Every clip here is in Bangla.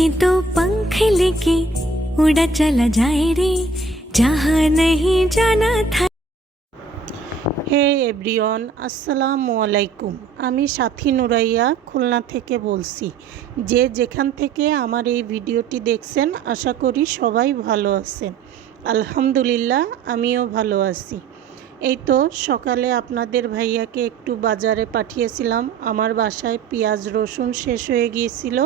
उड़े तो पंख लेके उड़ा चला जाए रे जहाँ नहीं जाना था। হে এভরিওয়ান, আসসালামু আলাইকুম। আমি সাথী নুরাইয়া খুলনা থেকে বলছি। যে যেখান থেকে আমার এই ভিডিওটি দেখছেন আশা করি সবাই ভালো আছেন। আলহামদুলিল্লাহ আমিও ভালো আছি। এই তো সকালে আপনাদের ভাইয়াকে একটু বাজারে পাঠিয়েছিলাম। আমার বাসায় পেঁয়াজ রসুন শেষ হয়ে গিয়েছিল,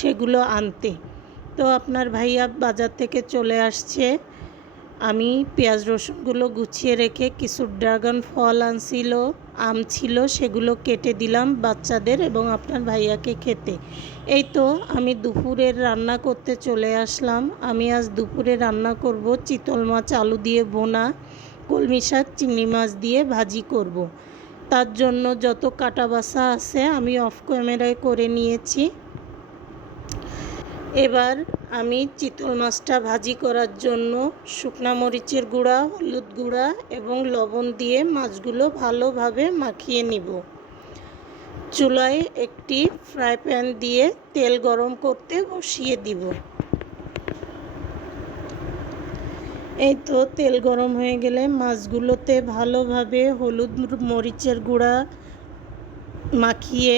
সেগুলো আনতে। তো আপনার ভাইয়া বাজার থেকে চলে আসছে। আমি পেঁয়াজ রসুনগুলো গুছিয়ে রেখে কিছু ড্রাগন ফল আনছিল, আম ছিল, সেগুলো কেটে দিলাম বাচ্চাদের এবং আপনার ভাইয়াকে খেতে। এই তো আমি দুপুরের রান্না করতে চলে আসলাম। আমি আজ দুপুরে রান্না করব চিতল মাছ আলু দিয়ে বোনা, কলমি শাক চিংড়ি মাছ দিয়ে ভাজি করব। তার জন্য যত কাটা বাছা আছে আমি অফ ক্যামেরায় করে নিয়েছি। এবার আমি চিতল মাছটা ভাজি করার জন্য শুকনা মরিচের গুঁড়া, হলুদ গুঁড়া এবং লবণ দিয়ে মাছগুলো ভালোভাবে মাখিয়ে নিব। চুলায় একটি ফ্রাই প্যান দিয়ে তেল গরম করতে বসিয়ে দিব। এই তো তেল গরম হয়ে গেলে মাছগুলোতে ভালোভাবে হলুদ মরিচের গুঁড়া মাখিয়ে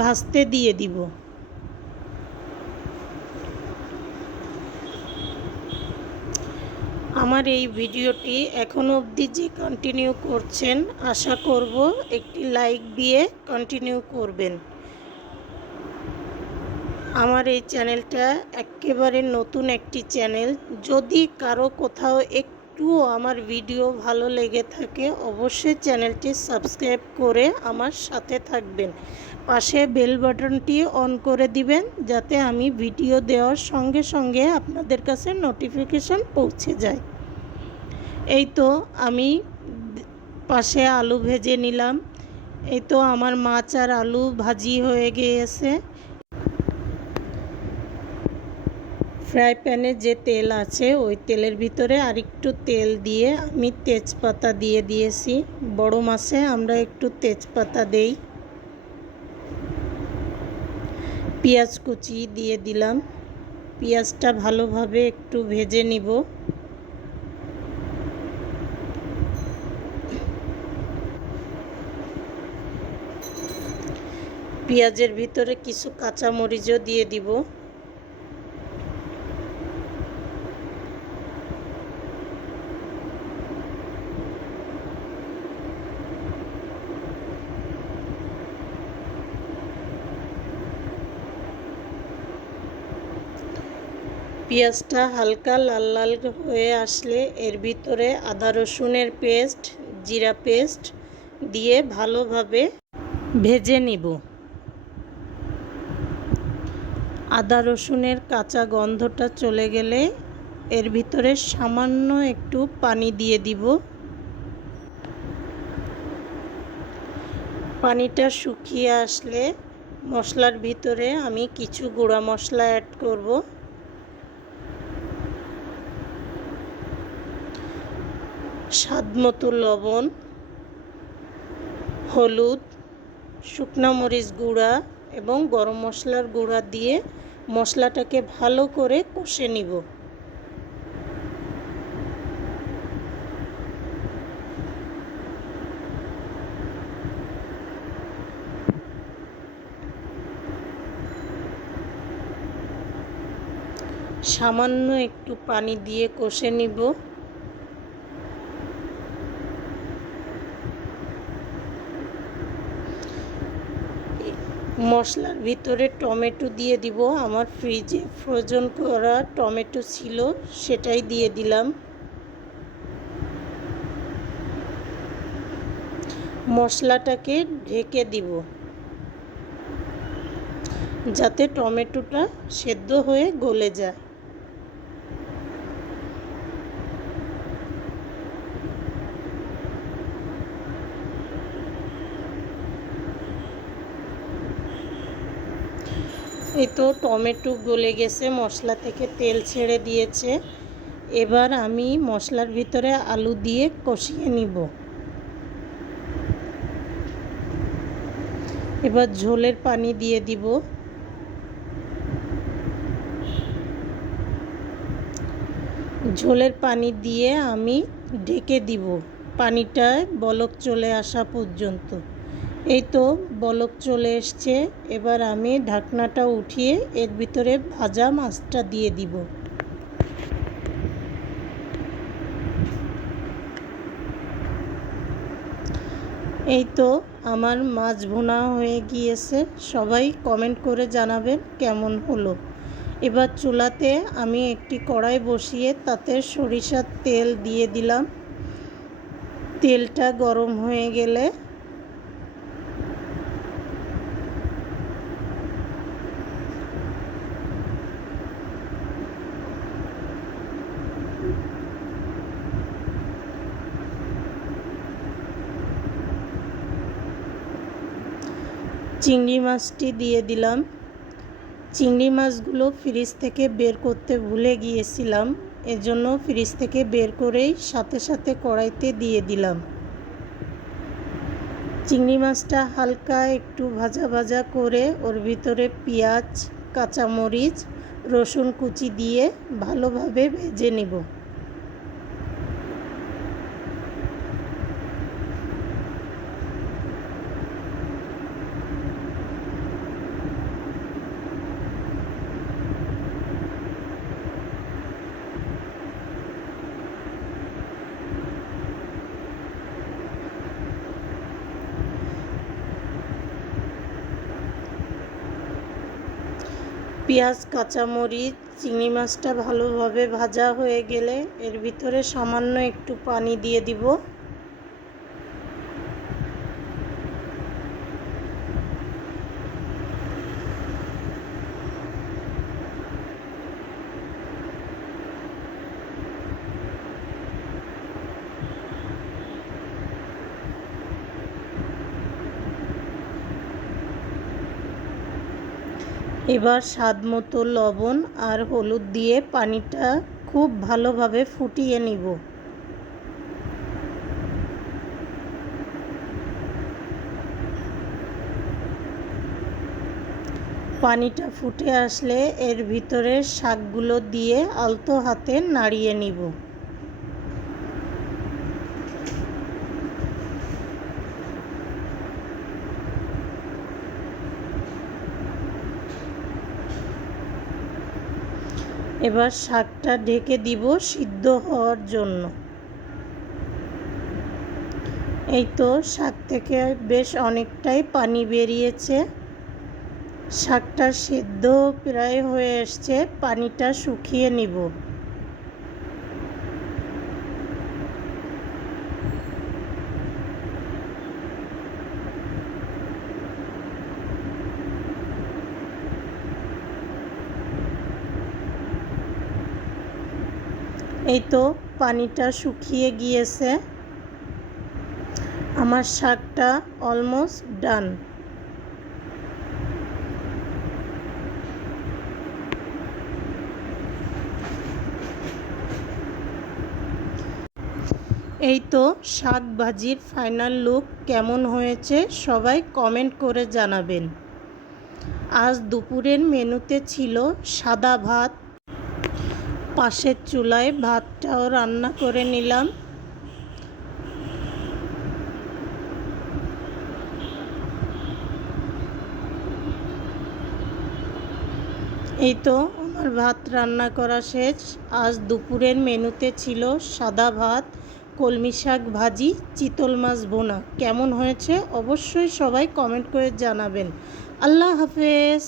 ভাজতে দিয়ে দিব। আমার এই ভিডিওটি এখনও অবধি যে কন্টিনিউ করছেন আশা করব একটি লাইক দিয়ে কন্টিনিউ করবেন। আমার এই চ্যানেলটা একেবারে নতুন একটি চ্যানেল। যদি কারো কোথাও একটু আমার ভিডিও ভালো লেগে থাকে অবশ্যই চ্যানেলটি সাবস্ক্রাইব করে আমার সাথে থাকবেন। পাশে বেল বাটনটি অন করে দিবেন যাতে আমি ভিডিও দেওয়ার সঙ্গে সঙ্গে আপনাদের কাছে নোটিফিকেশন পৌঁছে যায়। এই তো আমি পাশে আলু ভেজে নিলাম। এই তো আমার মাছ আর আলু ভাজি হয়ে গিয়েছে। ফ্রাই প্যানে যে তেল আছে ওই তেলের ভিতরে আরেকটু তেল দিয়ে আমি তেজপাতা দিয়ে দিয়েছি। বড় মাছে আমরা একটু তেজপাতা দেই। পেঁয়াজ কুচি দিয়ে দিলাম। পেঁয়াজটা ভালোভাবে একটু ভেজে নিব। পেঁয়াজের ভিতরে কিছু কাঁচা মরিচও দিয়ে দিব। পেঁয়াজটা হালকা লাল লাল হয়ে আসলে এর ভিতরে আদা রসুনের পেস্ট, জিরা পেস্ট দিয়ে ভালোভাবে ভেজে নিব। আদা রসুনের কাঁচা গন্ধটা চলে গেলে এর ভিতরে সামান্য একটু পানি দিয়ে দিব। পানিটা শুকিয়ে আসলে মশলার ভিতরে আমি কিছু গুঁড়া মশলা অ্যাড করব। স্বাদমতো লবণ, হলুদ, শুকনো মরিচ গুঁড়া এবং গরম মশলার গুঁড়া দিয়ে মশলাটাকে ভালো করে কষে নিব। সামান্য একটু পানি দিয়ে কষে নিব। মশলার ভিতরে টমেটো দিয়ে দিব। আমার ফ্রিজে ফ্রোজেন করা টমেটো ছিল, সেটাই দিয়ে দিলাম। মশলাটাকে ঢেকে দিব যাতে টমেটোটা সেদ্ধ হয়ে গলে যায়। এই তো টমেটো গলে গেছে, মশলা থেকে তেল ছেড়ে দিয়েছে। এবার আমি মশলার ভিতরে আলু দিয়ে কষিয়ে নিব। এবার ঝোলের পানি দিয়ে দিব। ঝোলের পানি দিয়ে আমি ঢেকে দিব পানিটায় বলক চলে আসা পর্যন্ত। এই তো বলক চলে এসছে, এবার আমি ঢাকনাটা উঠিয়ে এর ভিতরে ভাজা মাছটা দিয়ে দিব। এই তো আমার মাছ ভুনা হয়ে গিয়েছে, সবাই কমেন্ট করে জানাবেন কেমন হলো। এবার চুলাতে আমি একটি কড়াই বসিয়ে তাতে সরিষার তেল দিয়ে দিলাম। তেলটা গরম হয়ে গেলে চিংড়ি মাছটি দিয়ে দিলাম। চিংড়ি মাছগুলো ফ্রিজ থেকে বের করতে ভুলে গিয়েছিলাম, এজন্য ফ্রিজ থেকে বের করেই সাথে সাথে কড়াইতে দিয়ে দিলাম। চিংড়ি মাছটা হালকা একটু ভাজা ভাজা করে ওর ভিতরে পেঁয়াজ, কাঁচামরিচ, রসুন কুচি দিয়ে ভালোভাবে ভেজে নেব। পেঁয়াজ, কাঁচামরিচ, চিংড়ি মাছটা ভালোভাবে ভাজা হয়ে গেলে এর ভিতরে সামান্য একটু পানি দিয়ে দিব। এবার স্বাদ মতো লবণ আর হলুদ দিয়ে পানিটা খুব ভালোভাবে ফুটিয়ে নিব। পানিটা ফুটে আসলে এর ভিতরে শাকগুলো দিয়ে আলতো হাতে নাড়িয়ে নিব। এবার শাকটা ঢেকে দিব সিদ্ধ হওয়ার জন্য। এই তো শাক থেকে বেশ অনেকটাই পানি বেরিয়েছে, শাকটা সিদ্ধ প্রায় হয়ে এসছে, পানিটা শুকিয়ে নিব। এই তো পানিটা শুকিয়ে গিয়েছে, আমার শাকটা অলমোস্ট ডান। এই তো শাক ভাজির ফাইনাল লুক কেমন হয়েছে সবাই কমেন্ট করে জানাবেন। আজ দুপুরের মেনুতে ছিল সাদা ভাত, পাশের চুলায় ভাতটাও রান্না করে নিলাম। এই তো আমার ভাত রান্না করা শেষ। আজ দুপুরের মেনুতে ছিল সাদা ভাত, কলমি শাক ভাজি, চিতল মাছ ভুনা। কেমন হয়েছে অবশ্যই সবাই কমেন্ট করে জানাবেন। আল্লাহ হাফেজ।